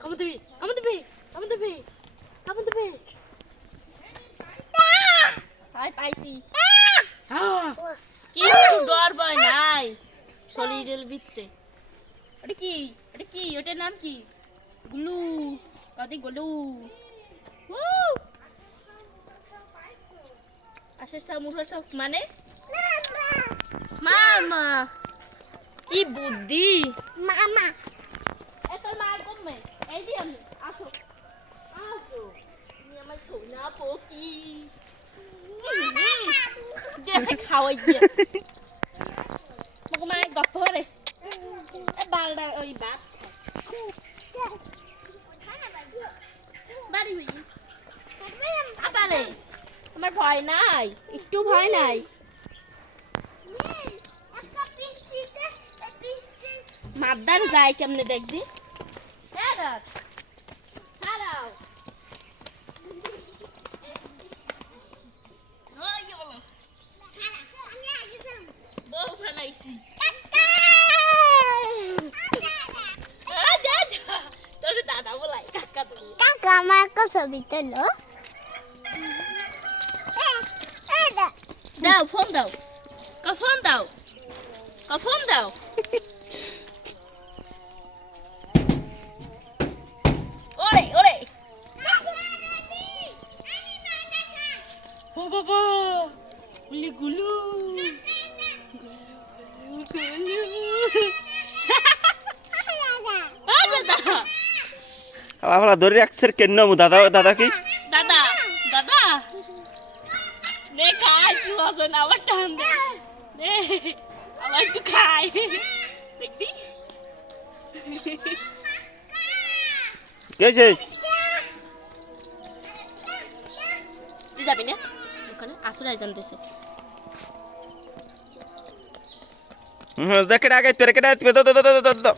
Come on the bed. Come on the bed. Come the bed. Come the bed. হাই পাইছি কিন্তু ডর ভয় নাই শরীরের ভিতরে। ওটা কি? ওটা কি? ওটার নাম কি? গুলু। কাদি গুলু। আসে সামুরা সব মানে? মামা। কি বুদ্ধি। মামা। মা, এই দি আমি, আসো। আসো। তুমি আমার সোনা পকি। দেশে খাওয়াই দিয়ে। মগ মা গপ্প রে বালডা, ওই বাত বাড়ি হই। আবালে আমার ভয় নাই, একটু ভয় নাই। মাদ্দার যায় কেমনে দেখবি? রাত ওই বউ বানাইছি দাদা বলাই কাকা তো কাকা আমার ছবি তোলো দাও ফোন দাও ক ফোন দাও ক ফোন দাও গুলি গুলু আলা ধরে রাখছে কেন মু? দাদা দাদা কি? দাদা দাদা। নে খাই একটু ওজন আবার টান দে। নে আবার একটু খাই। দেখবি? কে তুই যাবি না? ওখানে আসলে জানতেছে দেখে আগে পেরে কেটে দাও দাও দাও দাও